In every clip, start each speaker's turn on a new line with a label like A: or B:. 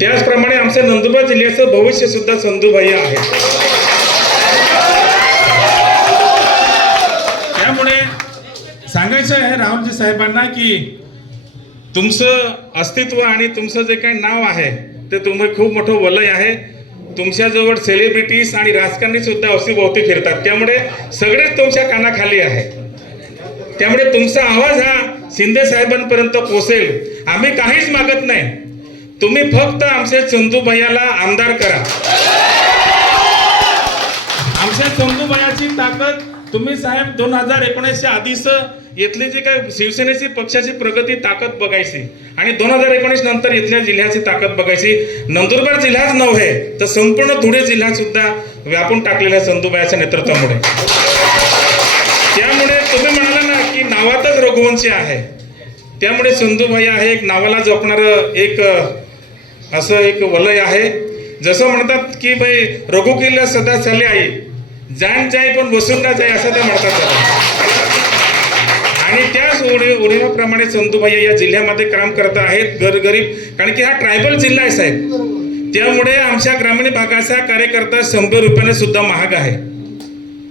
A: त्याचप्रमाणे आमच्या नंदुरबार जिल्ह्याचं भविष्य सुद्धा संधूभाई आहे. त्यामुळे सांगायचं आहे रामजी साहेबांना की तुमचं अस्तित्व आणि तुमचं जे काही नाव आहे ते तुम्ही खूप मोठं वलय आहे. तुमच्याजवळ सेलिब्रिटीज आणि राजकारणी सुद्धा अवतीभोवती फिरतात. त्यामुळे सगळेच तुमच्या कानाखाली आहे. त्यामुळे तुमचा आवाज हा शिंदे साहेबांपर्यंत पोहोचेल. आम्ही काहीच मागत नाही. तुम्ही फक्त आमच्या चंदूभैयाला आमदार करा. आमच्या चंदूभैयाची ताकद तुम्ही साहेब दोन हजार एकोणीसच्या आधीच इथली जी काय शिवसेनेची पक्षाची प्रगती ताकद बघायची आणि दोन हजार एकोणीस नंतर इथल्या जिल्ह्याची ताकद बघायची. नंदुरबार जिल्हाच नव्हे तर संपूर्ण धुळे जिल्हा सुद्धा व्यापून टाकलेल्या चंदूबायाच्या नेतृत्वामुळे. त्यामुळे तुम्ही म्हणाला ना की नावातच रघुवंशी आहे. त्यामुळे चंदूबाई आहे एक नावाला जपणारं एक असं एक वलय आहे. जसं म्हणतात की भाई रघु किल्ला सदा चाले आई जाण जाय पण बसून ना जाय असं ते म्हणतात आणि त्याच उडी उडीवाप्रमाणे संतुबाई या जिल्ह्यामध्ये काम करत आहेत गरगरीब. कारण की हा ट्रायबल जिल्हा आहे साहेब. त्यामुळे आमच्या ग्रामीण भागाचा कार्यकर्ता शंभर रुपयाने सुद्धा महाग आहे.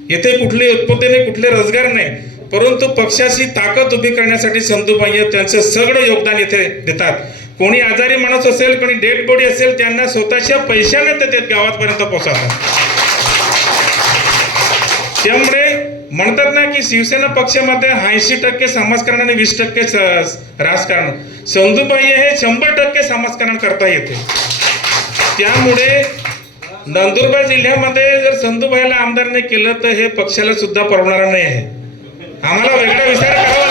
A: येथे कुठले उत्पत्ती नाही कुठले रोजगार नाही. परंतु पक्षाची ताकद उभी करण्यासाठी संतुबाई त्यांचं सगळं योगदान इथे देतात. कोणी आजारी माणूस असेल कोणी डेड बॉडी असेल त्यांना स्वतःच्या पैशाने ते त्यात गावापर्यंत पोहोचवतात. त्यामुळे म्हणतात ना की शिवसेना पक्षामध्ये ऐंशी टक्के समाजकारण आणि वीस टक्के राजकारण. संधुबाई हे शंभर टक्के समाजकारण करता येते. त्यामुळे नंदुरबार जिल्ह्यामध्ये जर संधुबाईला आमदारने केलं तर हे पक्षाला सुद्धा परवणार नाही आहे. आम्हाला वेगळा विचार करावा